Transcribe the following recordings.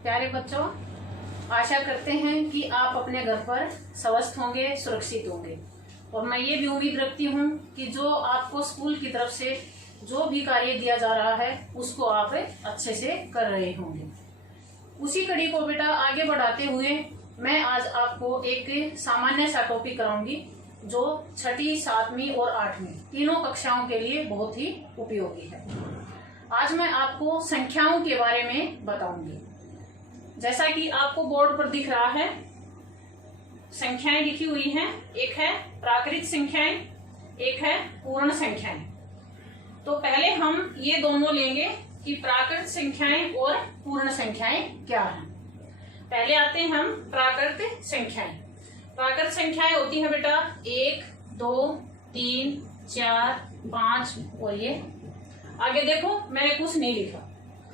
प्यारे बच्चों, आशा करते हैं कि आप अपने घर पर स्वस्थ होंगे, सुरक्षित होंगे। और मैं ये भी उम्मीद रखती हूँ कि जो आपको स्कूल की तरफ से जो भी कार्य दिया जा रहा है उसको आप अच्छे से कर रहे होंगे। उसी कड़ी को बेटा आगे बढ़ाते हुए मैं आज आपको एक सामान्य सा टॉपिक कराऊंगी जो 6ठी, 7वीं और 8वीं तीनों कक्षाओं के लिए बहुत ही उपयोगी है। आज मैं आपको संख्याओं के बारे में बताऊंगी। जैसा कि आपको बोर्ड पर दिख रहा है, संख्याएं लिखी हुई हैं। एक है प्राकृत संख्याएं, एक है पूर्ण संख्याएं। तो पहले हम ये दोनों लेंगे कि प्राकृत संख्याएं और पूर्ण संख्याएं क्या हैं। पहले आते हैं हम प्राकृत संख्याएं। प्राकृत संख्याएं होती है बेटा 1, 2, 3, 4, 5 और ये आगे देखो मैंने कुछ नहीं लिखा,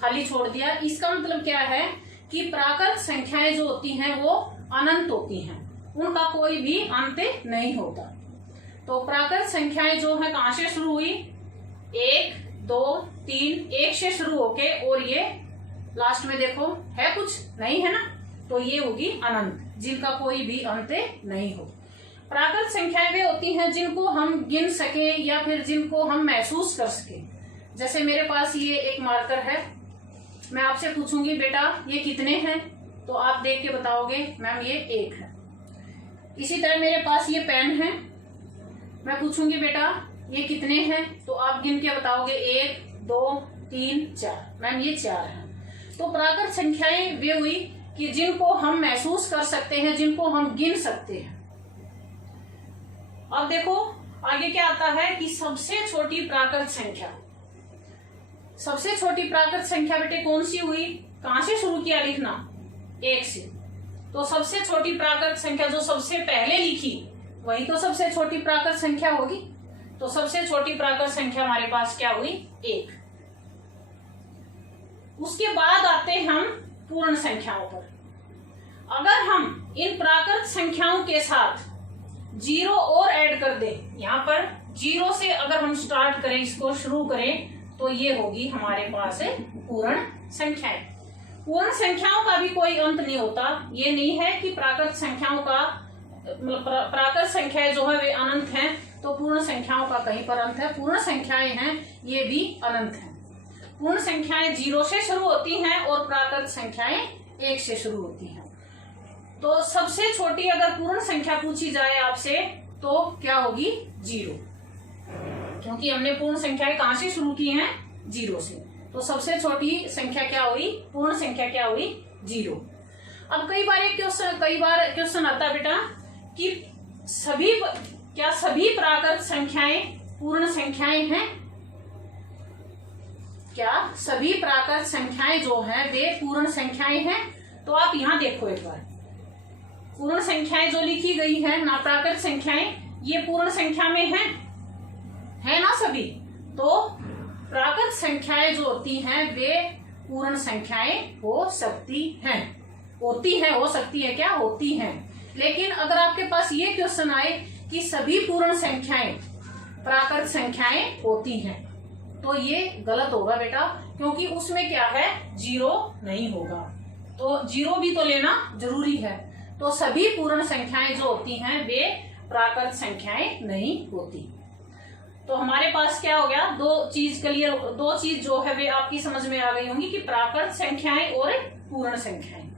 खाली छोड़ दिया। इसका मतलब क्या है कि प्राकृत संख्याएं जो होती हैं वो अनंत होती हैं, उनका कोई भी अंत नहीं होता। तो प्राकृत संख्याएं जो है कहां से शुरू हुई? 1, 2, 3, 1 से शुरू होके और ये लास्ट में देखो है कुछ नहीं है ना, तो ये होगी अनंत, जिनका कोई भी अंत नहीं हो। प्राकृत संख्याएं वे होती हैं जिनको हम गिन सके या फिर जिनको हम महसूस कर सके। जैसे मेरे पास ये एक मार्कर है, मैं आपसे पूछूंगी बेटा ये कितने हैं, तो आप देख के बताओगे मैम ये 1 है। इसी तरह मेरे पास ये पेन है, मैं पूछूंगी बेटा ये कितने हैं, तो आप गिन के बताओगे 1, 2, 3, 4, मैम ये 4 है। तो प्राकृत संख्याएं वे हुई कि जिनको हम महसूस कर सकते हैं, जिनको हम गिन सकते हैं। अब देखो आगे क्या आता है कि सबसे छोटी प्राकृत संख्या। सबसे छोटी प्राकृत संख्या बेटे कौन सी हुई? कहां से शुरू किया लिखना? 1 से। तो सबसे छोटी प्राकृत संख्या जो सबसे पहले लिखी वही तो सबसे छोटी प्राकृत संख्या होगी। तो सबसे छोटी प्राकृत संख्या हमारे पास क्या हुई? 1। उसके बाद आते हम पूर्ण संख्याओं पर। अगर हम इन प्राकृत संख्याओं के साथ 0 और ऐड कर दें, यहाँ पर 0 से अगर हम स्टार्ट करें, इसको शुरू करें, तो ये होगी हमारे पास पूर्ण संख्याएं। पूर्ण संख्याओं का भी कोई अंत नहीं होता। ये नहीं है कि प्राकृत संख्याओं का प्राकृत संख्याएं जो है वे अनंत हैं, तो पूर्ण संख्याओं का कहीं पर अंत है। पूर्ण संख्याएं हैं ये भी अनंत हैं। पूर्ण संख्याएं 0 से शुरू होती हैं और प्राकृत संख्याएं 1 से शुरू होती हैं। तो सबसे छोटी अगर पूर्ण संख्या पूछी जाए आपसे तो क्या होगी? 0, क्योंकि हमने पूर्ण संख्याएं कहां से शुरू की हैं? 0 से। तो सबसे छोटी संख्या क्या हुई? पूर्ण संख्या क्या हुई? 0। अब कई बार क्वेश्चन आता है बेटा कि सभी प्राकृत संख्याएं पूर्ण संख्याएं हैं? क्या सभी प्राकृत संख्याएं जो हैं वे पूर्ण संख्याएं हैं? तो आप यहां देखो एक बार, पूर्ण संख्याएं जो लिखी गई है ना, प्राकृत संख्याएं, ये पूर्ण संख्या में है ना सभी। तो प्राकृत संख्याएं जो होती हैं वे पूर्ण संख्याएं हो सकती हैं, हो सकती है क्या? होती हैं। लेकिन अगर आपके पास ये क्वेश्चन आए कि सभी पूर्ण संख्याएं प्राकृत संख्याएं होती हैं, तो ये गलत होगा बेटा, क्योंकि उसमें क्या है? 0 नहीं होगा। तो 0 भी तो लेना जरूरी है। तो सभी पूर्ण संख्याएं जो होती हैं वे प्राकृत संख्याएं नहीं होती। तो हमारे पास क्या हो गया? दो चीज जो है वे आपकी समझ में आ गई होंगी कि प्राकृत संख्याएं और पूर्ण संख्याएं।